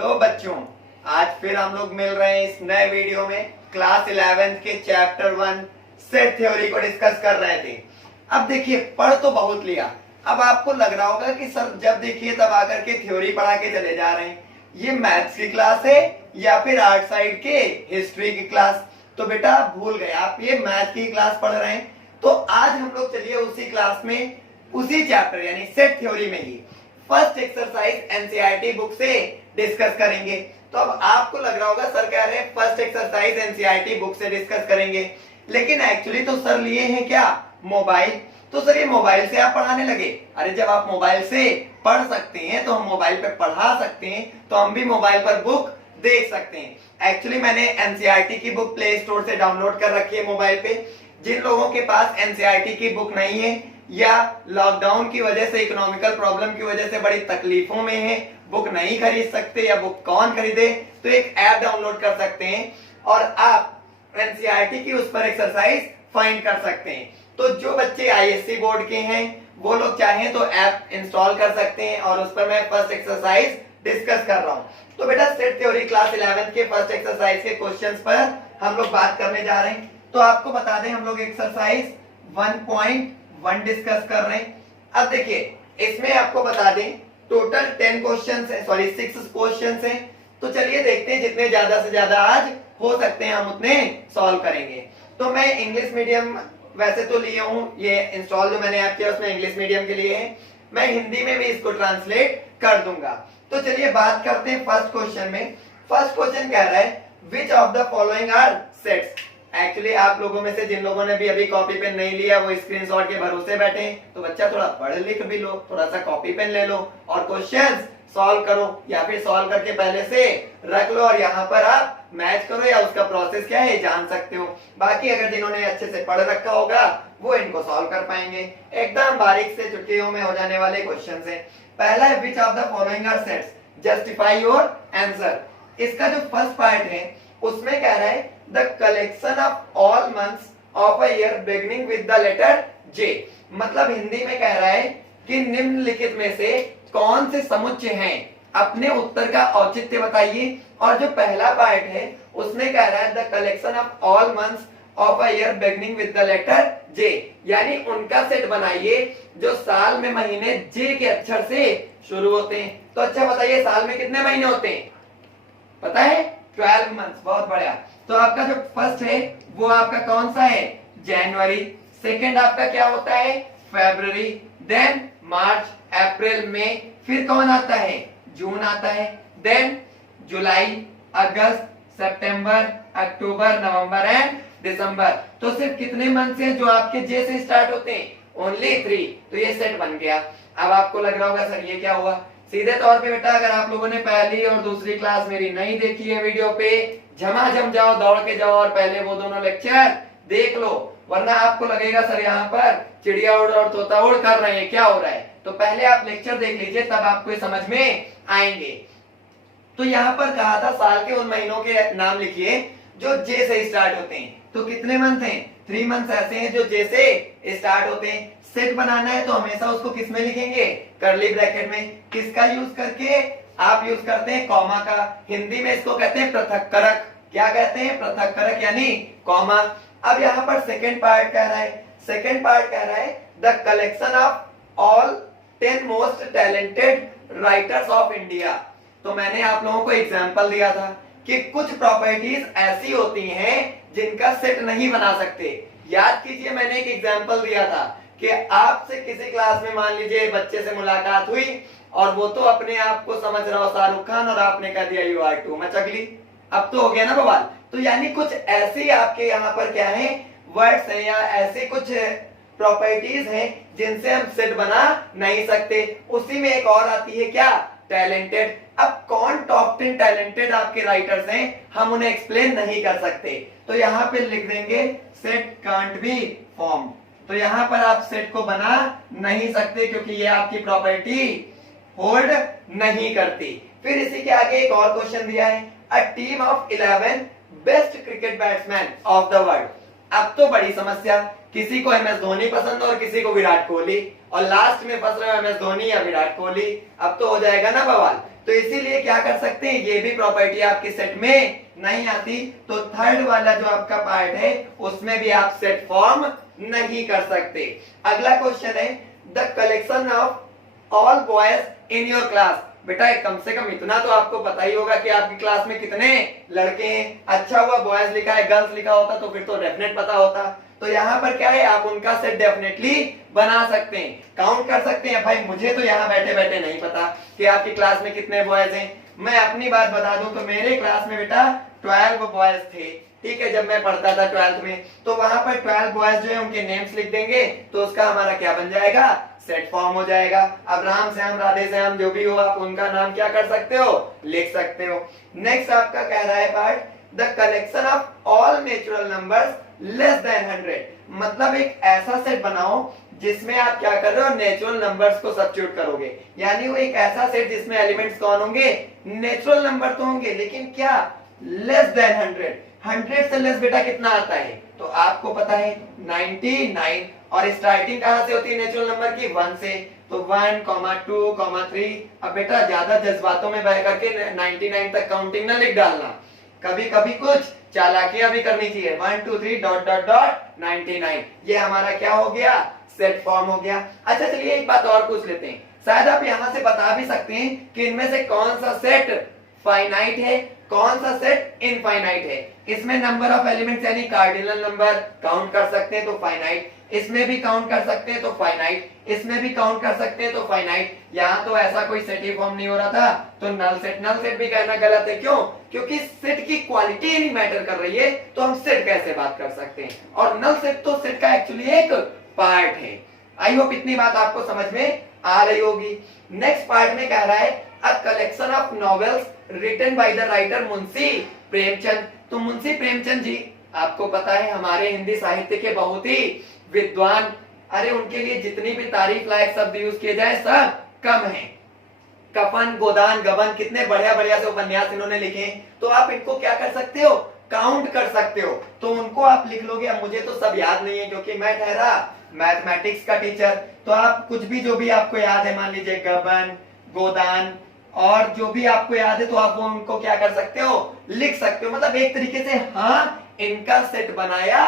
लो बच्चों, आज फिर हम लोग मिल रहे हैं इस नए वीडियो में। क्लास 11th के चैप्टर 1 सेट थ्योरी को डिस्कस कर रहे थे। अब देखिए, पढ़ तो बहुत लिया, अब आपको लग रहा होगा कि सर जब देखिए तब आकर के थ्योरी पढ़ा के चले जा रहे हैं, ये मैथ्स की क्लास है या फिर आर्ट साइड के हिस्ट्री की क्लास। तो बेटा भूल गए आप, ये मैथ की क्लास पढ़ रहे हैं। तो आज हम लोग चलिए उसी क्लास में उसी चैप्टर यानी सेट थ्योरी में ही फर्स्ट एक्सरसाइज एनसीईआरटी बुक से डिस्कस करेंगे। तो अब आपको लग रहा होगा सर कह रहे हैं फर्स्ट एक्सरसाइज एनसीईआरटी बुक से डिस्कस करेंगे, लेकिन एक्चुअली तो सर लिए हैं क्या, मोबाइल। तो सर ये मोबाइल से आप पढ़ाने लगे। अरे जब आप मोबाइल से पढ़ सकते हैं तो हम मोबाइल पे पढ़ा सकते हैं, तो हम भी मोबाइल पर बुक देख सकते हैं। एक्चुअली मैंने एनसीईआरटी की बुक प्ले स्टोर से डाउनलोड कर रखी है मोबाइल पे। जिन लोगों के पास एनसीईआरटी की बुक नहीं है या लॉकडाउन की वजह से, इकोनॉमिकल प्रॉब्लम की वजह से बड़ी तकलीफों में है, बुक नहीं खरीद सकते या बुक कौन खरीदे, तो एक ऐप डाउनलोड कर सकते हैं और आप एनसीईआरटी की उस पर एक्सरसाइज फाइंड कर सकते हैं। तो जो बच्चे आईएससी बोर्ड के हैं वो लोग चाहें तो ऐप इंस्टॉल कर सकते हैं और उस पर मैं फर्स्ट एक्सरसाइज डिस्कस कर रहा हूं। तो बेटा सेट थ्योरी क्लास 11 के फर्स्ट एक्सरसाइज के क्वेश्चंस पर हम लोग बात करने जा रहे हैं। तो आपको बता दें हम लोग एक्सरसाइज 1.1 डिस्कस कर रहे हैं। अब देखिए इसमें आपको बता दें टोटल 10 क्वेश्चंस है, सॉरी 6 क्वेश्चंस हैं। तो चलिए देखते हैं जितने ज्यादा से ज्यादा आज हो सकते हैं हम उतने सॉल्व करेंगे। तो मैं इंग्लिश मीडियम वैसे तो लिए हूं, ये इंस्टॉल जो मैंने ऐप किया उसमें इंग्लिश मीडियम के लिए है, मैं हिंदी में भी इसको ट्रांसलेट कर दूंगा। तो चलिए बात करते हैं फर्स्ट क्वेश्चन में। फर्स्ट क्वेश्चन कह रहा है which of the following are sets. Actually आप लोगों में से जिन लोगों ने भी अभी कॉपी पेन नहीं लिया वो स्क्रीनशॉट के भरोसे बैठे हैं, तो बच्चा थोड़ा पढ़ लिख भी लो, थोड़ा सा कॉपी पेन ले लो और क्वेश्चंस सॉल्व करो, या फिर सॉल्व करके पहले से रख लो और यहाँ पर आप मैच करो या उसका प्रोसेस क्या है जान सकते हो। बाकी अगर जिन्होंने अच्छे से पढ़ रखा होगा वो इनको सॉल्व कर पाएंगे। एकदम बारीक से चुटकियों में हो जाने वाले क्वेश्चन है। पहला है which of the following are sets, justify your answer. इसका जो फर्स्ट पार्ट है उसमें कह रहा है the collection of all months of a year beginning with the letter J. मतलब हिंदी में कह रहा है कि निम्नलिखित में से कौन से समुच्चय हैं, अपने उत्तर का औचित्य बताइए। और जो पहला पार्ट है उसमें कह रहा है the collection of all months of a year beginning with the letter J, यानी उनका सेट बनाइए जो साल में महीने जे के अक्षर से शुरू होते हैं। तो अच्छा बताइए साल में कितने महीने होते हैं, पता है 12 मंथ्स। बहुत बढ़िया। तो आपका जो फर्स्ट है वो आपका कौन सा है, जनवरी। सेकंड आपका क्या होता है, फरवरी। देन मार्च, अप्रैल, मई। फिर कौन आता है, जून आता है। देन जुलाई, अगस्त, सितंबर, अक्टूबर, नवंबर एंड दिसंबर। तो सिर्फ कितने मंथ हैं जो आपके जे से स्टार्ट होते हैं, ओनली 3। तो ये सेट बन गया। अब आपको लग रहा होगा सर ये क्या हुआ। सीधे तौर पे बेटा अगर आप लोगों ने पहली और दूसरी क्लास मेरी नहीं देखी है वीडियो पे, झमाझम जाओ, दौड़ के जाओ और पहले वो दोनों लेक्चर देख लो, वरना आपको लगेगा सर यहाँ पर चिड़िया उड़ और तोता उड़ कर रहे हैं, क्या हो रहा है। तो पहले आप लेक्चर देख लीजिए तब आपको समझ में आएंगे। तो यहाँ पर कहा था साल के उन महीनों के नाम लिखिए जो जे से स्टार्ट होते हैं। तो कितने मंथ हैं, 3 मंथ ऐसे हैं जो जे से स्टार्ट होते हैं। सेट बनाना है तो हमेशा उसको किस में लिखेंगे, करली ब्रैकेट में। किसका यूज करके, आप यूज करते हैं कॉमा का। हिंदी में इसको कहते हैं पृथक्करक। क्या कहते हैं, पृथक्करक यानी कॉमा। अब यहाँ पर सेकेंड पार्ट कह रहा है, सेकेंड पार्ट कह रहा है the collection of all 10 most talented writers of India. तो मैंने आप लोगों को एग्जाम्पल दिया था कि कुछ प्रॉपर्टीज ऐसी होती हैं जिनका सेट नहीं बना सकते। याद कीजिए मैंने एक एग्जाम्पल दिया था कि आपसे किसी क्लास में मान लीजिए बच्चे से मुलाकात हुई और वो तो अपने आप को समझ रहा हो शाहरुख खान और आपने कह दिया यू आर टू मच अगली। अब तो हो गया ना बवाल। तो यानी कुछ ऐसी आपके यहाँ पर क्या है, वर्ड्स है या ऐसे कुछ प्रॉपर्टीज हैं जिनसे हम सेट बना नहीं सकते। उसी में एक और आती है क्या, टैलेंटेड। अब कौन टॉप 10 टैलेंटेड आपके राइटर्स हैं, हम उन्हें एक्सप्लेन नहीं कर सकते। तो यहाँ पे लिख देंगे सेट कांट बी फॉर्म्ड। तो यहाँ पर आप सेट को बना नहीं सकते क्योंकि ये आपकी प्रॉपर्टी होल्ड नहीं करती। फिर इसी के आगे एक और क्वेश्चन दिया है a team of 11 best cricket batsman of the world. अब तो बड़ी समस्या, किसी को एमएस धोनी पसंद और किसी को विराट कोहली, और लास्ट में फंस रहे हो एमएस धोनी या विराट कोहली। अब तो हो जाएगा ना बवाल। तो तो इसीलिए क्या कर सकते हैं, ये भी प्रॉपर्टी आपकी सेट में नहीं आती, तो थर्ड वाला जो आपका पार्ट है उसमें भी आप सेट फॉर्म नहीं कर सकते। अगला क्वेश्चन है the collection of all boys in your class. बेटा कम से कम इतना तो आपको पता ही होगा कि आपकी क्लास में कितने लड़के हैं। अच्छा हुआ बॉयज लिखा है, गर्ल्स लिखा होता तो फिर तो डेफिनेट पता होता। तो यहाँ पर क्या है, आप उनका सेट डेफिनेटली बना सकते हैं, काउंट कर सकते हैं। भाई मुझे तो यहाँ बैठे बैठे नहीं पता कि आपकी क्लास में कितने बॉयज हैं। मैं अपनी बात बता दूं तो मेरे क्लास में बेटा 12 बॉयज थे, ठीक है। जब मैं पढ़ता था 12th में, तो वहां पर 12 बॉयज जो है उनके नेम्स लिख देंगे तो उसका हमारा क्या बन जाएगा, सेट फॉर्म हो जाएगा। अब राम श्याम राधे श्याम जो भी हो आप उनका नाम क्या कर सकते हो, लिख सकते हो। नेक्स्ट आपका कह रहा है part the collection of all natural numbers less than 100। मतलब एक ऐसा सेट बनाओ जिसमें आप क्या कर रहे हो, नेचुरल नंबर्स को सब्स्टिट्यूट करोगे। यानी वो एक ऐसा सेट जिसमें एलिमेंट्स कौन होंगे, नेचुरल नंबर तो होंगे, लेकिन क्या, लेस देन 100। 100 से लेस बेटा कितना आता है, तो आपको पता है 99। और स्टार्टिंग कहां से होती है नेचुरल नंबर की, 1 से। तो 1, 2, 3। अब बेटा ज्यादा जज्बातों में बह करके 99 तक काउंटिंग ना लिख डालना, कभी कभी कुछ चालाकियां भी करनी चाहिए। 1 2 3 डॉट डॉट डॉट 99, ये हमारा क्या हो गया, सेट फॉर्म हो गया। अच्छा चलिए एक बात और पूछ लेते हैं, शायद आप यहां से बता भी सकते हैं कि इनमें से कौन सा सेट फाइनाइट है, कौन सा सेट इनफाइनाइट है। इसमें नंबर ऑफ एलिमेंट्स यानी कार्डिनल नंबर काउंट कर सकते हैं तो फाइनाइट, इसमें भी काउंट कर सकते हैं तो फाइनाइट, इसमें भी काउंट कर सकते हैं तो फाइनाइट। यहाँ तो ऐसा कोई सेट ही फॉर्म नहीं हो रहा था, तो नल सेट। नल सेट भी कहना गलत है, क्यों, क्योंकि सेट की क्वालिटी नहीं मैटर कर रही है, तो हम सेट कैसे बात कर सकते हैं। और नल सेट तो सेट का एक्चुअली एक पार्ट है। आई होप इतनी बात आपको समझ में आ रही होगी। नेक्स्ट पार्ट में कह रहा है a collection of novels written by the writer Munshi Premchand. तो मुंशी प्रेमचंद जी आपको पता है हमारे हिंदी साहित्य के बहुत ही विद्वान। अरे उनके लिए जितनी भी तारीफ लायक शब्द यूज किए जाए सब कम है। कफन, गोदान, गबन, कितने बढ़िया बढ़िया से उपन्यास इन्होंने लिखे। तो आप इनको क्या कर सकते हो, काउंट कर सकते हो। तो उनको आप लिख लोगे। अब मुझे तो सब याद नहीं है क्योंकि मैं ठहरा मैथमेटिक्स का टीचर। तो आप कुछ भी जो भी आपको याद है, मान लीजिए गबन, गोदान और जो भी आपको याद है, तो आप वो उनको क्या कर सकते हो, लिख सकते हो। मतलब एक तरीके से हाँ इनका सेट बनाया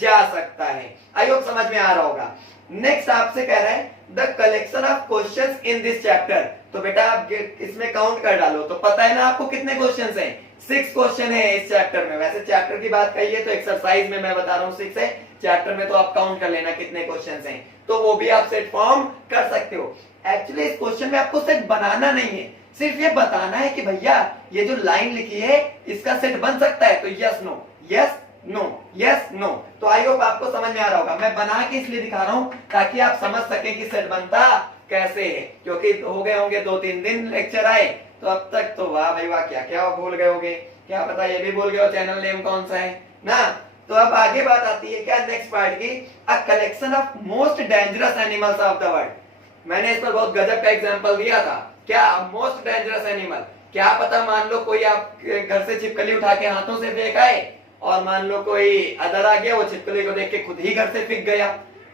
जा सकता है। आई होप समझ में आ रहा होगा। नेक्स्ट आपसे कह रहे हैं the collection of questions in this chapter. तो बेटा आप इसमें काउंट कर डालो, तो पता है ना आपको कितने क्वेश्चंस हैं, 6 क्वेश्चन है इस चैप्टर में। वैसे चैप्टर की बात कहिए तो एक्सरसाइज में मैं बता रहा हूँ 6 है, चैप्टर में तो आप काउंट कर लेना कितने क्वेश्चंस हैं, तो वो भी आप सेट फॉर्म कर सकते हो। एक्चुअली इस क्वेश्चन में आपको सेट बनाना नहीं है, सिर्फ ये बताना है कि भैया ये जो लाइन लिखी है इसका सेट बन सकता है, तो yes no, yes no, yes no. तो आई होप आपको समझ में आ रहा होगा। मैं बना के इसलिए दिखा रहा हूं ताकि आप समझ सके कि सेट बनता कैसे है, क्योंकि हो गए होंगे 2-3 दिन लेक्चर आए, तो अब तक तो वाह भाई वाह क्या क्या भूल गए होंगे, क्या पता ये भी भूल गए हो चैनल नेम कौन सा है ना। तो अब आगे बात आती है क्या, नेक्स्ट पार्ट की, अ collection of most dangerous animals of the world. मैंने इस पर बहुत गजब का एग्जांपल दिया था, क्या मोस्ट डेंजरस एनिमल। क्या पता मान लो कोई आप घर से छिपकली उठा के हाथों से फेंक आए और मान लो कोई अदर आ गया, वो छिपकली को देख के खुद ही घर से फेंक गया,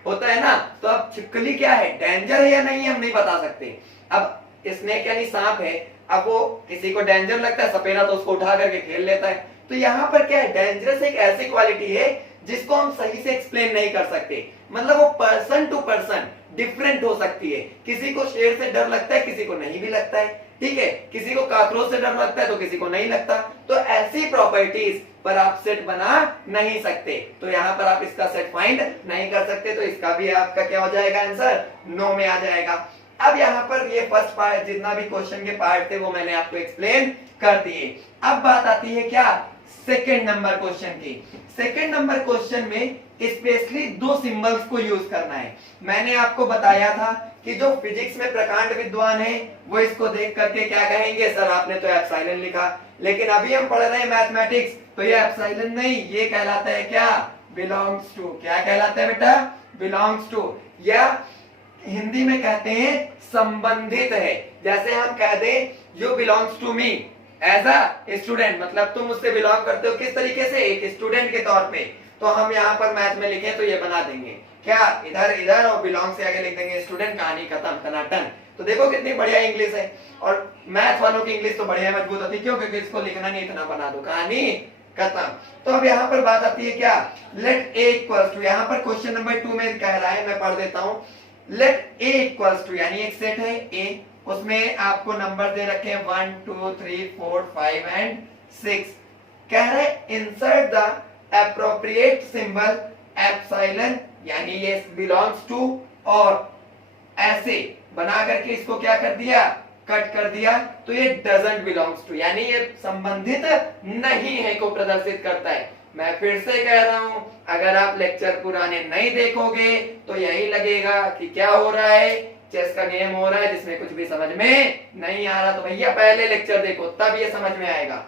होता है ना। तो अब छिपकली क्या है, डेंजर है या नहीं है हम नहीं बता सकते। अब स्नेक यानी सांप है, अब वो किसी को डेंजर लगता है, सपेरा तो उसको उठा करके खेल लेता है। तो यहाँ पर क्या है, डेंजरस एक ऐसी क्वालिटी है जिसको हम सही से एक्सप्लेन नहीं कर सकते। मतलब वो पर्सन टू पर्सन डिफरेंट हो सकती है। किसी को शेर से डर लगता है, किसी को नहीं भी लगता है, ठीक है। किसी को काकरोच से डर लगता है तो किसी को नहीं लगता। तो ऐसी प्रॉपर्टीज पर आप सेट बना नहीं सकते, तो यहाँ पर आप इसका सेट फाइंड नहीं कर सकते। तो इसका भी आपका क्या हो जाएगा, आंसर नो में आ जाएगा। अब यहाँ पर ये फर्स्ट पार्ट जितना भी क्वेश्चन के पार्ट थे वो मैंने आपको एक्सप्लेन कर दिए। अब बात आती है क्या, सेकेंड नंबर क्वेश्चन की। सेकेंड नंबर क्वेश्चन में स्पेशली 2 सिंबल्स को यूज करना है। मैंने आपको बताया था कि जो फिजिक्स में प्रकांड विद्वान है वो इसको देख करके क्या कहेंगे, सर आपने तो एप्सिलॉन लिखा, लेकिन अभी हम पढ़ रहे हैं मैथमेटिक्स, तो ये एप्सिलॉन नहीं, ये कहलाता है क्या, बिलोंग्स टू। क्या कहलाता है बेटा, बिलोंग्स टू, या हिंदी में कहते हैं संबंधित है। जैसे हम कह दें you belongs to me as a student, मतलब तुम मुझसे बिलोंग करते हो किस तरीके से, एक स्टूडेंट के तौर पे। तो हम यहाँ पर मैथ में लिखें तो ये बना देंगे क्या, इधर इधर और बिलोंग से आगे लिख देंगे स्टूडेंट, कहानी खत्म, टनाटन। तो देखो कितनी बढ़िया इंग्लिश है। और मैथ वालों की इंग्लिश तो बढ़िया मजबूत होती है, क्यों? क्योंकि इसको लिखना नहीं, इतना बना दो, कहानी खत्म। तो अब यहाँ पर बात आती है क्या, लेट ए इक्वल्स टू, यहाँ पर क्वेश्चन नंबर 2 में कह रहा है, मैं पढ़ देता हूँ। लेट ए इक्वल्स टू यानी एक सेट है ए, उसमें आपको नंबर दे रखे हैं 1 2 3 4 5 एंड 6। कह रहे हैं insert the appropriate symbol epsilon, यानी ये बिलोंग्स टू, और ऐसे बना करके इसको क्या कर दिया, कट कर दिया, तो ये डजंट बिलोंग्स टू यानी ये संबंधित नहीं है को प्रदर्शित करता है। मैं फिर से कह रहा हूं, अगर आप लेक्चर पुराने नहीं देखोगे तो यही लगेगा कि क्या हो रहा है, चेस का गेम हो रहा है जिसमें कुछ भी समझ में नहीं आ रहा। तो भैया पहले लेक्चर देखो तब ये समझ में आएगा।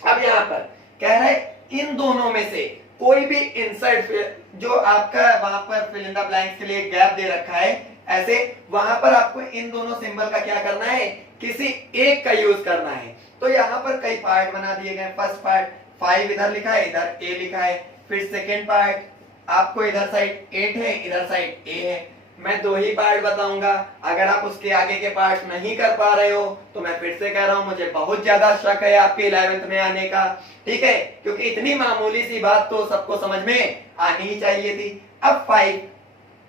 अब यहाँ पर कह रहा है इन दोनों में से कोई भी इंसर्ट, जो आपका वहां पर फिल इन द ब्लैंक्स के लिए गैप दे रखा है ऐसे, वहां पर आपको इन दोनों सिंबल का क्या करना है, किसी एक का यूज करना है। तो यहाँ पर कई पार्ट बना दिए गए। फर्स्ट पार्ट 5 इधर लिखा है, इधर ए लिखा है। फिर सेकेंड पार्ट आपको इधर साइड 8 है, इधर साइड ए है। मैं 2 ही पार्ट बताऊंगा, अगर आप उसके आगे के पार्ट नहीं कर पा रहे हो तो मैं फिर से कह रहा हूं, मुझे बहुत ज्यादा शक है आपके 11th में आने का, ठीक है, क्योंकि इतनी मामूली सी बात तो सबको समझ में आनी ही चाहिए थी। अब 5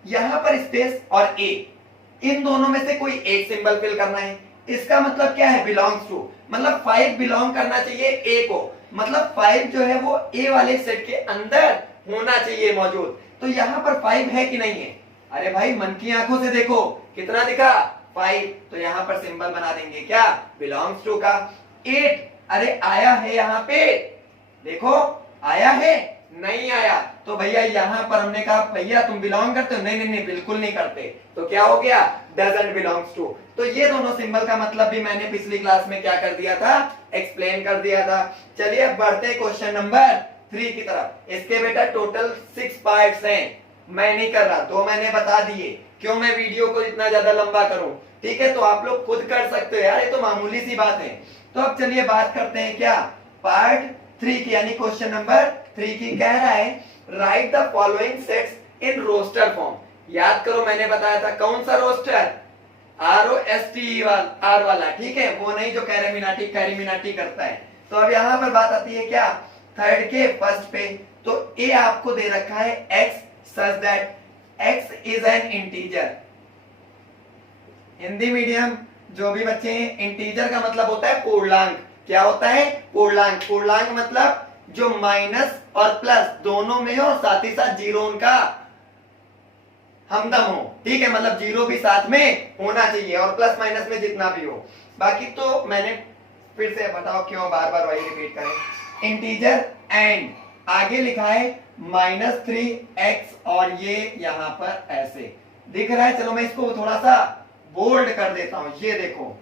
यहां पर स्पेस और ए, इन दोनों में से कोई एक सिंबल फिल करना है। इसका मतलब क्या है, बिलोंग्स टू, मतलब 5 बिलोंग करना चाहिए ए को, मतलब 5 जो है वो ए वाले सेट के अंदर होना चाहिए मौजूद। तो यहाँ पर 5 है कि नहीं है? अरे भाई मन की आंखों से देखो, कितना दिखा, 5, तो यहाँ पर सिंबल बना देंगे क्या, बिलोंग्स टू का। 8 अरे आया है यहाँ पे, देखो आया है, नहीं आया, तो भैया यहाँ पर हमने कहा भैया तुम बिलोंग करते हो, नहीं नहीं नहीं बिल्कुल नहीं करते, तो क्या हो गया, डजंट बिलोंग्स टू। तो ये दोनों सिंबल का मतलब भी मैंने पिछली क्लास में क्या कर दिया था, एक्सप्लेन कर दिया था। चलिए अब बढ़ते हैं क्वेश्चन नंबर 3 की तरफ। इसके बेटा टोटल 6 पार्ट्स हैं, मैं नहीं कर रहा, 2 मैंने बता दिए, क्यों मैं वीडियो को इतना ज्यादा लंबा करूं, ठीक है, तो आप लोग खुद कर सकते हो यार, ये तो मामूली सी बात है। तो अब चलिए बात करते हैं क्या, पार्ट 3 की, यानी क्वेश्चन नंबर 3 की। कह रहा है write the following sets in roster form. याद करो मैंने बताया था कौन सा रोस्टर, ROSTER वाला, ठीक है, वो नहीं जो कैरीमिनाटी करता है। तो अब यहां पर बात आती है क्या, थर्ड के फर्स्ट पे, तो ए आपको दे रखा है x such that x is an integer। Hindi medium जो भी बच्चे हैं, इंटीजर का मतलब होता है पूर्णांक। क्या होता है, पूर्णांक। पूर्णांक मतलब जो माइनस और प्लस दोनों में हो, साथ ही साथ जीरो उनका हमदम हो, ठीक है, मतलब जीरो भी साथ में होना चाहिए और प्लस माइनस में जितना भी हो। बाकी तो मैंने फिर से बताओ क्यों बार बार वही रिपीट करें। इंटीजर एंड आगे लिखा है -3x और ये यहां पर ऐसे दिख रहा है। चलो मैं इसको थोड़ा सा बोल्ड कर देता हूं, ये देखो,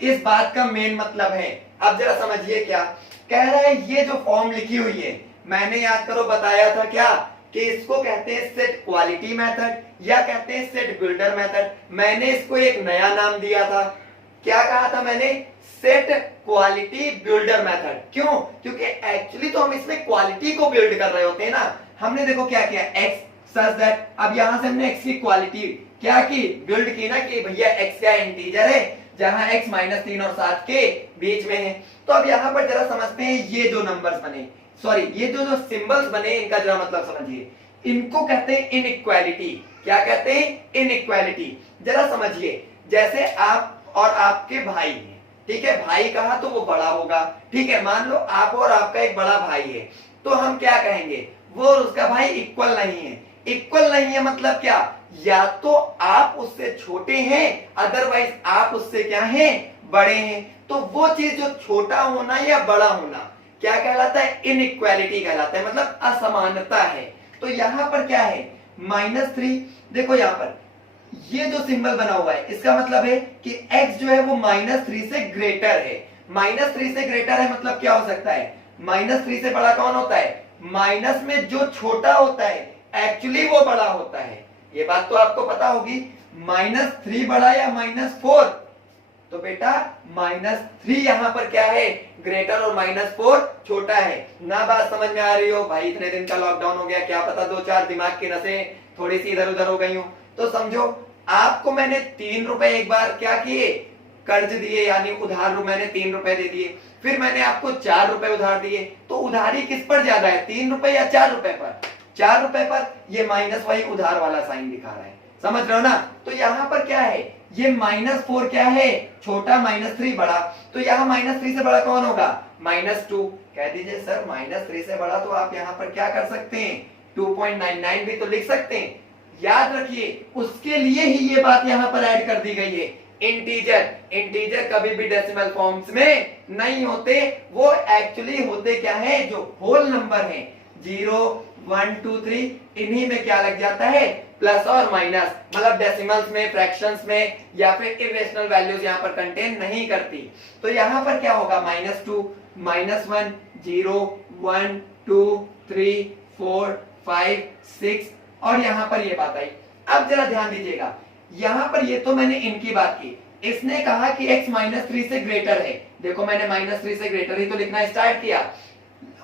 इस बात का मेन मतलब है। अब जरा समझिए क्या कह रहा है, ये जो फॉर्म लिखी हुई है, मैंने याद करो बताया था क्या कि इसको कहते हैं सेट क्वालिटी मेथड या कहते हैं सेट बिल्डर मेथड। मैंने इसको एक नया नाम दिया था, क्या कहा था मैंने, सेट क्वालिटी बिल्डर मेथड। क्यों, क्योंकि एक्चुअली तो हम इसमें क्वालिटी को बिल्ड कर रहे होते हैं ना। हमने देखो क्या किया, x सच दैट, अब यहां से हमने x की क्वालिटी क्या की, बिल्ड की ना, कि भैया x क्या इंटीजर है जहां x -3 और 7 के बीच में है। तो अब यहां पर जरा समझते हैं, ये जो नंबर्स बने, सॉरी ये जो सिंबल्स बने, इनका जरा मतलब समझिए। इनको कहते हैं इनइक्वालिटी। क्या कहते हैं, इनइक्वालिटी। जरा समझिए, जैसे आप और आपके भाई हैं, ठीक है, भाई कहा तो वो बड़ा होगा, ठीक है, मान लो आप और आपका एक बड़ा भाई है, तो हम क्या कहेंगे, वो और उसका भाई इक्वल नहीं है। इक्वल नहीं है मतलब क्या, या तो आप उससे छोटे हैं, अदरवाइज आप उससे क्या हैं, बड़े हैं। तो वो चीज जो छोटा होना या बड़ा होना क्या कहलाता है, इनइक्वालिटी कहलाता है, मतलब असमानता है। तो यहां पर क्या है, -3, देखो यहां पर ये जो सिंबल बना हुआ है, इसका मतलब है कि x जो है वो -3 से ग्रेटर है। -3 से ग्रेटर है मतलब क्या हो सकता है, -3 से बड़ा कौन होता है, माइनस में जो छोटा होता है एक्चुअली वो बड़ा होता है। ये बात तो आपको पता होगी। -3 बड़ा या -4, तो बेटा -3 यहाँ पर क्या है, ग्रेटर, और -4 छोटा है ना। बात समझ में आ रही हो भाई? इतने दिन का लॉकडाउन हो गया, क्या पता 2-4 दिमाग की नसें थोड़ी सी इधर उधर हो गई हो। तो समझो आपको मैंने 3 रुपए एक बार क्या किए, कर्ज दिए, यानी उधार मैंने 3 रुपए दे दिए, फिर मैंने आपको 4 रुपए उधार दिए। तो उधारी किस पर ज्यादा है, 3 रुपए या 4 रुपए पर? 4 रुपए पर। ये माइनस वही उधार वाला साइन दिखा रहा है, समझ रहे हो ना? तो यहाँ पर क्या है, ये -4 क्या है, छोटा, -3 बड़ा। तो यहाँ -3 से बड़ा कौन होगा, -2। कह दीजिए सर -3 से बड़ा, तो आप यहाँ पर क्या कर सकते हैं, 2.99 भी तो लिख सकते हैं। याद रखिए उसके लिए ही ये बात यहाँ पर ऐड कर दी गई है। इंटीजर कभी भी डेसिमल फॉर्म्स में नहीं होते, वो एक्चुअली होते क्या है, जो होल नंबर है 0, 1, 2, 3, इन्हीं में क्या लग जाता है, प्लस और माइनस, मतलब डेसिमल्स में, फ्रैक्शंस में, या फिर इरेशनल वैल्यूज यहाँ पर कंटेन नहीं करती। तो यहाँ पर क्या होगा, -2, -1, 0, 1, 2, 3, 4, 5, 6, और यहाँ पर ये बात आई। अब जरा ध्यान दीजिएगा, यहाँ पर ये तो मैंने इनकी बात की, इसने कहा कि x -3 से ग्रेटर है। देखो मैंने -3 से ग्रेटर ही तो लिखना स्टार्ट किया,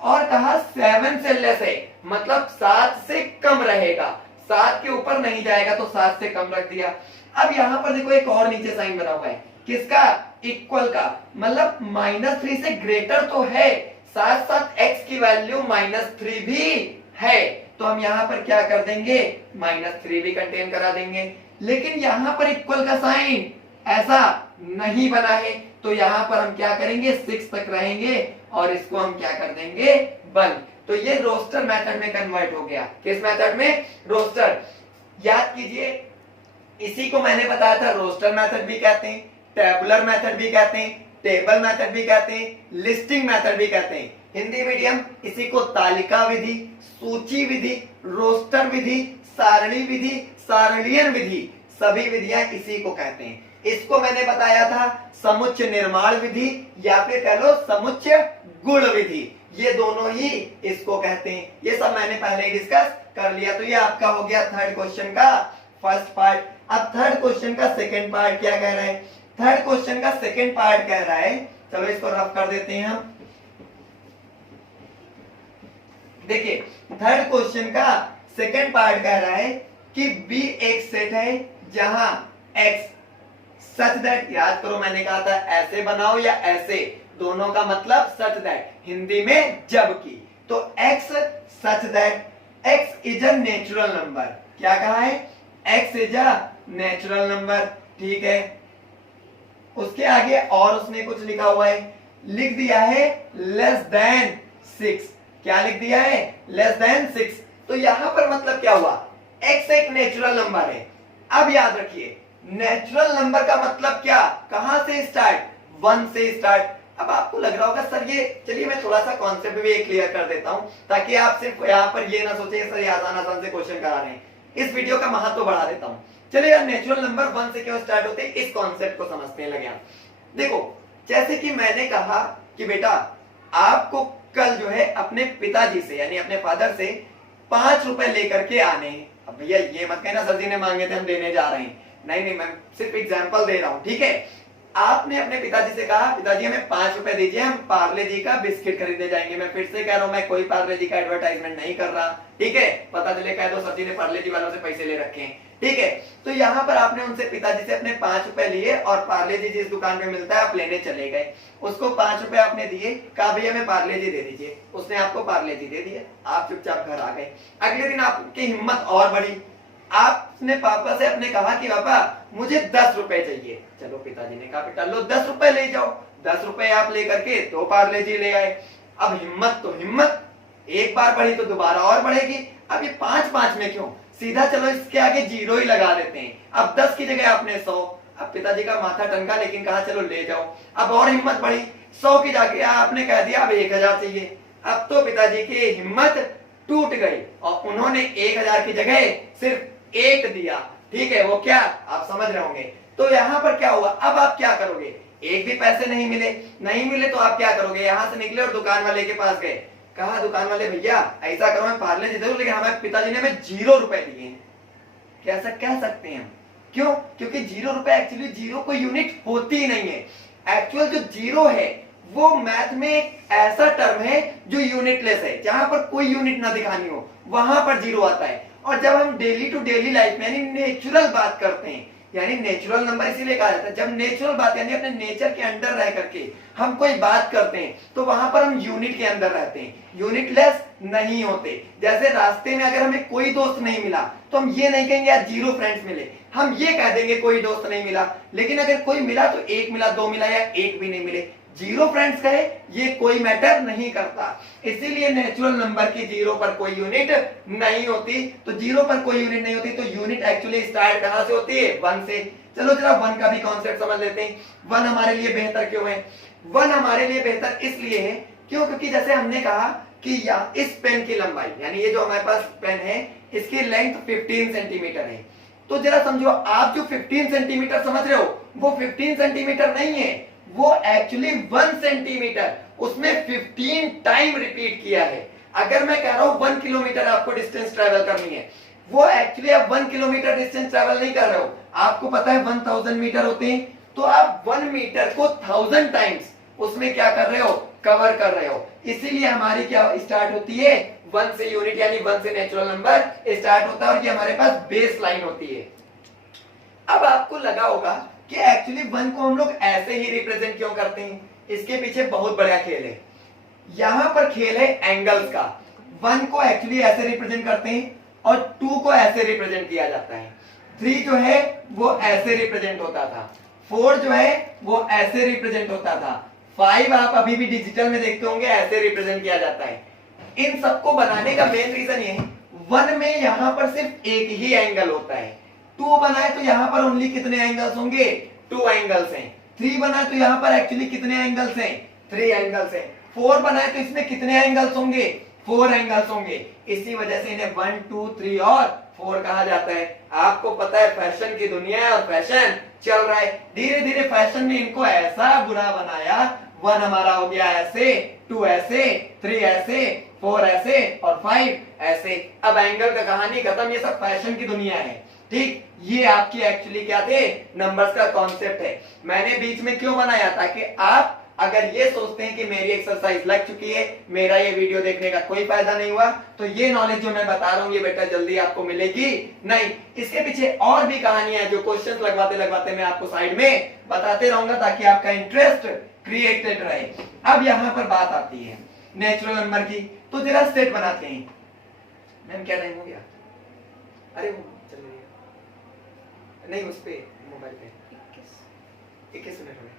और कहा 7 से लेस है, मतलब 7 से कम रहेगा, 7 के ऊपर नहीं जाएगा, तो 7 से कम रख दिया। अब यहाँ पर देखो एक और नीचे साइन बना हुआ है, किसका, इक्वल का, मतलब -3 से ग्रेटर तो है, साथ साथ x की वैल्यू -3 भी है। तो हम यहाँ पर क्या कर देंगे, -3 भी कंटेन करा देंगे। लेकिन यहाँ पर इक्वल का साइन ऐसा नहीं बना है, तो यहाँ पर हम क्या करेंगे, 6 तक रहेंगे, और इसको हम क्या कर देंगे, बंद। तो ये रोस्टर मेथड में कन्वर्ट हो गया। किस मेथड में, रोस्टर। याद कीजिए, इसी को मैंने बताया था, रोस्टर मेथड भी कहते हैं, टेबुलर मेथड भी कहते हैं, टेबल मेथड भी कहते हैं, लिस्टिंग मेथड भी कहते हैं। हिंदी मीडियम इसी को तालिका विधि, सूची विधि, रोस्टर विधि, सारणी विधि, सारणीयन विधि, सभी विधियां इसी को कहते हैं। इसको मैंने बताया था समुच्चय निर्माण विधि, या फिर कह लो समुच्चय गुण विधि, ये दोनों ही इसको कहते हैं। ये सब मैंने पहले डिस्कस कर लिया। तो ये आपका हो गया थर्ड क्वेश्चन का फर्स्ट पार्ट। अब थर्ड क्वेश्चन का सेकंड पार्ट क्या कह रहा है, थर्ड क्वेश्चन का सेकंड पार्ट कह रहा है, चलो इसको रफ कर देते हैं हम। देखिए थर्ड क्वेश्चन का सेकंड पार्ट कह रहा है कि बी एक सेट है जहां x सच दैट, याद करो मैंने कहा था ऐसे बनाओ या ऐसे, दोनों का मतलब सच दैट, हिंदी में जबकि। तो x such that x is a natural number, क्या कहा है, x is a natural number, ठीक है। उसके आगे और उसने कुछ लिखा हुआ है, लिख दिया है लेस देन 6, क्या लिख दिया है, लेस देन 6। तो यहां पर मतलब क्या हुआ, x एक नेचुरल नंबर है। अब याद रखिए नेचुरल नंबर का मतलब क्या, कहां से स्टार्ट, 1 से स्टार्ट। अब आपको लग रहा होगा सर ये, चलिए मैं थोड़ा सा कॉन्सेप्ट भी क्लियर कर देता हूं, ताकि आप सिर्फ यहाँ पर ये ना सोचे सर ये आसान आसान से क्वेश्चन करा रहे हैं। इस वीडियो का महत्व बढ़ा देता हूं। चलिए यार नेचुरल नंबर 1 से क्यों स्टार्ट होते हैं, इस कॉन्सेप्ट को समझने लगे हम। देखो जैसे कि मैंने कहा कि बेटा आपको कल जो है अपने पिताजी से यानी अपने फादर से 5 रुपए लेकर के आने हैं। अब भैया ये मत कहना सर जी ने मांगे थे हम देने जा रहे हैं, नहीं मैं सिर्फ एग्जांपल दे रहा हूं, ठीक है। आपने अपने पिताजी से कहा पिताजी हमें 5 रुपए दीजिए, हम पार्ले जी का बिस्किट खरीदने जाएंगे। मैं फिर से कह रहा हूं मैं कोई पार्ले जी का एडवर्टाइजमेंट नहीं कर रहा, ठीक है। पता चले कह दो सर जी ने पार्ले जी वालों से पैसे ले रखे हैं, ठीक है। तो यहाँ पर आपने उनसे पिताजी से अपने 5 रुपए लिए और पार्ले जी जिस दुकान पे मिलता है आप लेने चले गए। उसको 5 रुपए आपने दिए, कहा भैया मैं पार्ले जी दे दीजिए, उसने आपको पार्ले जी दे दिए, आप चुपचाप घर आ गए। अगले दिन आपकी हिम्मत और बढ़ी, आपने पापा से अपने कहा कि पापा मुझे 10 रुपए चाहिए। चलो पिताजी ने कहा बेटा लो 10 रुपए ले जाओ। 10 रुपए आप लेकर के 2 पार्ले जी ले आए। अब हिम्मत तो हिम्मत, एक बार बढ़ी तो दोबारा और बढ़ेगी। अब ये 5-5 में क्यों, सीधा चलो इसके आगे 0 ही लगा देते हैं। अब 10 की जगह आपने 100। अब पिताजी का माथा टनका, लेकिन कहा चलो ले जाओ। अब और हिम्मत बढ़ी, 100 की जाके आपने कह दिया अब 1000 चाहिए। अब तो पिताजी की हिम्मत टूट गई और उन्होंने 1000 की जगह सिर्फ 1 दिया, ठीक है। वो क्या आप समझ रहे होंगे। तो यहाँ पर क्या हुआ, अब आप क्या करोगे, एक भी पैसे नहीं मिले तो आप क्या करोगे, यहाँ से निकले और दुकान वाले के पास गए। कहा दुकान वाले भैया ऐसा करो मैं पार्ले जी दूं, लेकिन हमारे पिताजी ने हमें 0 रुपए दिए हैं। कैसा कह सकते हैं हम, क्यों? क्योंकि 0 रुपए एक्चुअली 0 कोई यूनिट होती ही नहीं है। एक्चुअल जो 0 है वो मैथ में एक ऐसा टर्म है जो यूनिटलेस है, जहां पर कोई यूनिट ना दिखानी हो वहां पर 0 आता है। और जब हम डेली टू डेली लाइफ में यानी नेचुरल बात करते हैं, यानी नेचुरल नंबर इसीलिए कहा जाता है, जब नेचुरल बात यानी अपने नेचर के अंदर रह करके हम कोई बात करते हैं तो वहां पर हम यूनिट के अंदर रहते हैं, यूनिटलेस नहीं होते। जैसे रास्ते में अगर हमें कोई दोस्त नहीं मिला तो हम ये नहीं कहेंगे यार 0 फ्रेंड्स मिले, हम ये कह देंगे कोई दोस्त नहीं मिला। लेकिन अगर कोई मिला तो 1 मिला, 2 मिला या 1 भी नहीं मिले, 0 फ्रेंड्स कहे ये कोई मैटर नहीं करता। इसीलिए नेचुरल नंबर की 0 पर कोई यूनिट नहीं होती। तो 0 पर कोई यूनिट नहीं होती तो यूनिट एक्चुअली स्टार्ट कहां से होती है? 1 से। चलो जरा 1 का भी कॉन्सेप्ट समझ लेते हैं। 1 हमारे लिए बेहतर क्यों है? 1 हमारे लिए बेहतर इसलिए है क्यों? क्योंकि जैसे हमने कहा कि इस पेन की लंबाई यानी ये जो हमारे पास पेन है इसकी लेंथ 15 सेंटीमीटर है। तो जरा समझो, आप जो 15 सेंटीमीटर समझ रहे हो वो 15 सेंटीमीटर नहीं है, वो एक्चुअली 1 सेंटीमीटर, उसमें 15 टाइम रिपीट किया है। अगर मैं कह रहा हूं 1 किलोमीटर आपको डिस्टेंस ट्रेवल करनी है, वो एक्चुअली आप 1 किलोमीटर डिस्टेंस ट्रेवल नहीं कर रहे हो। आपको पता है 1000 मीटर होते हैं, तो आप 1 मीटर को 1000 टाइम्स उसमें क्या कर रहे हो? कवर कर रहे हो। इसीलिए हमारी क्या स्टार्ट होती है? 1 से यूनिट यानी 1 से नेचुरल नंबर स्टार्ट होता है और ये हमारे पास बेस लाइन होती है। अब आपको लगा होगा कि एक्चुअली 1 को हम लोग ऐसे ही रिप्रेजेंट क्यों करते हैं? इसके पीछे बहुत बड़ा खेल है। यहां पर खेल है एंगल्स का। 1 को एक्चुअली ऐसे रिप्रेजेंट करते हैं और 2 को ऐसे रिप्रेजेंट किया जाता है। 3 जो है वो ऐसे रिप्रेजेंट होता था, 4 जो है वो ऐसे रिप्रेजेंट होता था, 5 आप अभी भी डिजिटल में देखते होंगे ऐसे रिप्रेजेंट किया जाता है। इन सबको बनाने का मेन रीजन ये है, 1 में यहां पर सिर्फ एक ही एंगल होता है। 2 बनाए तो यहां पर ओनली कितने एंगल्स होंगे? 2 एंगल्स हैं। 3 बनाए तो यहां पर एक्चुअली कितने एंगल्स हैं? 3 एंगल्स हैं। 4 बनाए तो इसमें कितने एंगल्स होंगे? 4 एंगल्स होंगे। इसी वजह से इन्हें 1, 2, 3 और 4 कहा जाता है। आपको पता है फैशन की दुनिया है और फैशन चल रहा है, धीरे धीरे फैशन ने इनको ऐसा बुरा बनाया। 1 हमारा हो गया ऐसे, 2 ऐसे, 3 ऐसे, 4 ऐसे और 5 ऐसे। अब एंगल का कहानी खत्म, ये सब फैशन की दुनिया है। ठीक, ये आपकी एक्चुअली क्या थे? नंबर्स का कॉन्सेप्ट है। मैंने बीच में क्यों बनाया था कि आप अगर ये सोचते हैं कि मेरी एक्सरसाइज लग चुकी है, मेरा ये वीडियो देखने का कोई फायदा नहीं हुआ, तो ये नॉलेज जो मैं बता रहा हूं ये बेटा जल्दी आपको मिलेगी नहीं। इसके पीछे और भी कहानियां हैं जो क्वेश्चंस लगवाते लगवाते मैं आपको साइड में बताते रहूंगा ताकि आपका इंटरेस्ट क्रिएटेड रहे। अब यहां पर बात आती है नेचुरल नंबर की, तो जरा सेट बनाते हैं। मैम क्या टाइम हो गया? अरे वो चल रही है नहीं, उस पे मोबाइल पे 21 मिनट हो गए।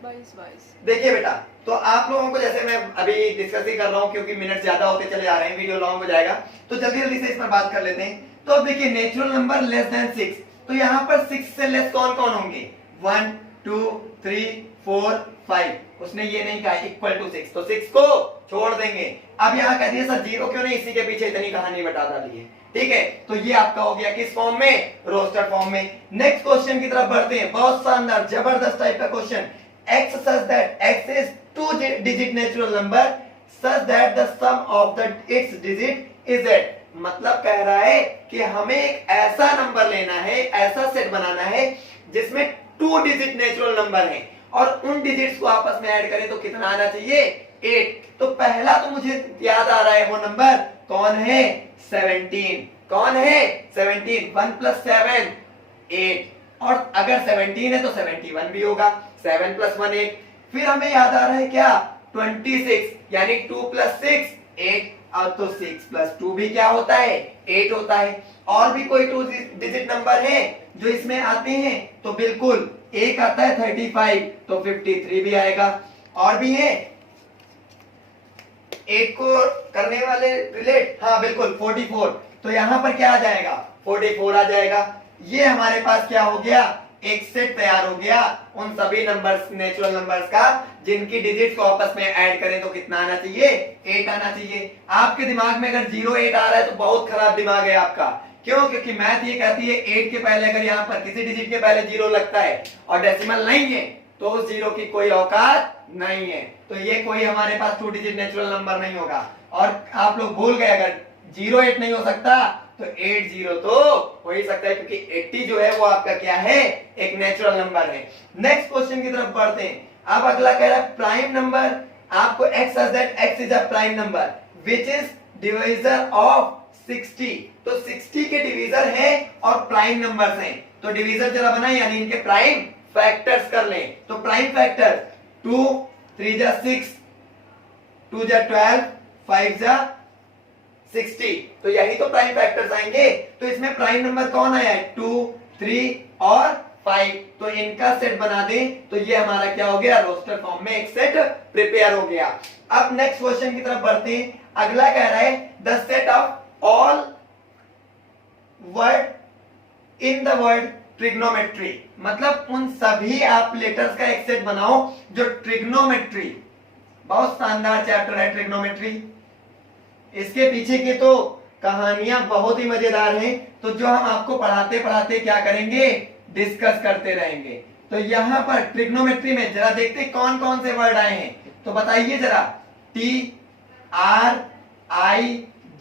22। देखिए बेटा, तो आप लोगों को जैसे मैं अभी डिस्कस ही कर रहा हूं क्योंकि मिनट ज्यादा होते चले जा रहे हैं, वीडियो लॉन्ग हो जाएगा, तो जल्दी जल्दी से इस पर बात कर लेते हैं। तो अब देखिए नेचुरल नंबर लेस देन 6, तो यहाँ पर 6 से लेस कौन कौन होंगे? 1, 2, 3, 4, 5। उसने ये नहीं कहा इक्वल टू 6, तो 6 को छोड़ देंगे। अब यहाँ कह दिया सर 0 क्यों नहीं? इसी के पीछे इतनी कहानी बता डाली है। ठीक है, तो ये आपका हो गया किस फॉर्म में? रोस्टर फॉर्म में। नेक्स्ट क्वेश्चन की तरफ बढ़ते हैं। बहुत शानदार जबरदस्त टाइप का question. x such that x is 2 digit natural number such that the sum of its digit is 8। मतलब कह रहा है कि हमें एक ऐसा नंबर लेना है, ऐसा सेट बनाना है जिसमें 2 डिजिट नेचुरल नंबर है और उन डिजिट्स को आपस में ऐड करें तो कितना आना चाहिए? 8। तो पहला तो मुझे याद आ रहा है वो नंबर कौन है? 17। कौन है? 17। 1 + 7 8, और अगर 17 है तो 71 भी होगा। 7 + 1 8। फिर हमें याद आ रहा है क्या? 26, यानी 2 + 6 8, और तो 6 + 2 भी क्या होता है? 8 होता है। और भी कोई 2 डिजिट नंबर है जो इसमें आते हैं? तो बिल्कुल एक आता है 35, तो 53 भी आएगा। और भी है 8 को करने वाले रिलेट? हाँ बिल्कुल 44, तो यहां पर क्या आ जाएगा? 44 आ जाएगा। ये हमारे पास क्या हो गया? एक सेट तैयार हो गया उन सभी नंबर्स, नेचुरल नंबर्स का जिनकी डिजिट्स को आपस में ऐड करें तो कितना आना चाहिए? 8 आना चाहिए। आपके दिमाग में अगर 0 8 आ रहा है तो बहुत खराब दिमाग है आपका। क्यों? क्योंकि मैथ ये कहती है 8 के पहले अगर यहाँ पर किसी डिजिट के पहले 0 लगता है और डेसिमल नहीं है तो उस 0 की कोई औकात नहीं है। तो ये कोई हमारे पास 2 डिजिट नेचुरल नंबर नहीं होगा। और आप लोग भूल गए अगर 08 नहीं हो सकता, तो 80 तो हो ही सकता है, क्योंकि 80 जो है वो आपका क्या है, एक नेचुरल नंबर है। नेक्स्ट क्वेश्चन की तरफ बढ़ते हैं। अब अगला कह रहा है प्राइम नंबर, आपको x says that x is a prime number which is divisor of 60। तो 60 के डिवीजर है और प्राइम नंबर्स हैं, तो डिवीजर जरा बनाए, यानी इनके प्राइम फैक्टर्स कर लें। तो प्राइम फैक्टर 2 3 जा 6, 2 जा 12, 5 जा 60, तो यही तो प्राइम फैक्टर्स आएंगे। तो इसमें प्राइम नंबर कौन आया है, 2 3 और 5, तो इनका सेट बना दें, तो ये हमारा क्या हो गया, रोस्टर फॉर्म में एक सेट प्रिपेयर हो गया। अब नेक्स्ट क्वेश्चन की तरफ बढ़ते हैं। अगला कह रहा है the set of all word in the word trigonometry, मतलब उन सभी आप लेटर्स का एक सेट बनाओ जो ट्रिग्नोमेट्री, बहुत शानदार चैप्टर है ट्रिग्नोमेट्री, इसके पीछे की तो कहानियां बहुत ही मजेदार हैं, तो जो हम आपको पढ़ाते पढ़ाते क्या करेंगे, डिस्कस करते रहेंगे। तो यहां पर ट्रिग्नोमेट्री में जरा देखते कौन कौन से वर्ड आए हैं, तो बताइए जरा, T R I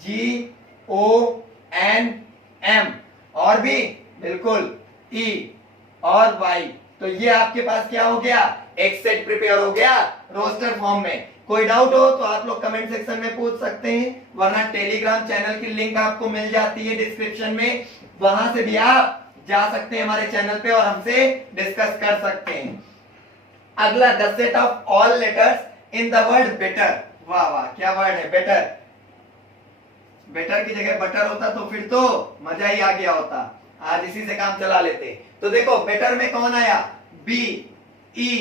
G O N O, M भी बिल्कुल ई और वाई, तो ये आपके पास क्या हो गया, एक सेट प्रिपेयर हो गया रोस्टर फॉर्म में। कोई डाउट हो तो आप लोग कमेंट सेक्शन में पूछ सकते हैं, वरना टेलीग्राम चैनल की लिंक आपको मिल जाती है डिस्क्रिप्शन में, वहां से भी आप जा सकते हैं हमारे चैनल पे और हमसे डिस्कस कर सकते हैं। अगला the set of all letters in the word better, वाह वाह क्या वर्ड है बेटर, बेटर की जगह बटर होता तो फिर तो मजा ही आ गया होता, आज इसी से काम चला लेते। तो देखो बेटर में कौन आया, बी ई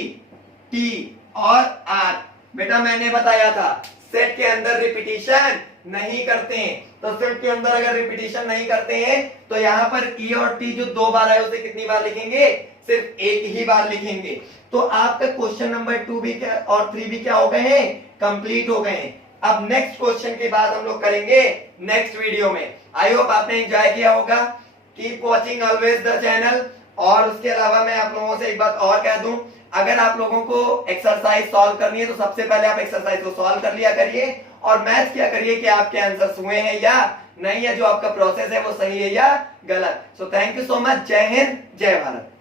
टी और आर, बेटा मैंने बताया था सेट के अंदर रिपीटिशन नहीं करते हैं, तो सेट के अंदर अगर रिपीटिशन नहीं करते हैं तो यहाँ पर ई और टी जो 2 बार है उसे कितनी बार लिखेंगे, सिर्फ एक ही बार लिखेंगे। तो आपका क्वेश्चन नंबर 2 भी क्या और 3 भी क्या हो गए हैं, कंप्लीट हो गए हैं। अब नेक्स्ट क्वेश्चन की बात हम लोग करेंगे नेक्स्ट वीडियो में। आई होप आपने एंजॉय किया होगा। Keep watching always the channel. और उसके अलावा मैं आप लोगों से एक बात और कह दूं, अगर आप लोगों को एक्सरसाइज सॉल्व करनी है तो सबसे पहले आप एक्सरसाइज को सॉल्व कर लिया करिए और मैच किया करिए कि आपके आंसर्स हुए हैं या नहीं है, जो आपका प्रोसेस है वो सही है या गलत। So thank you so much, जय हिंद जय भारत।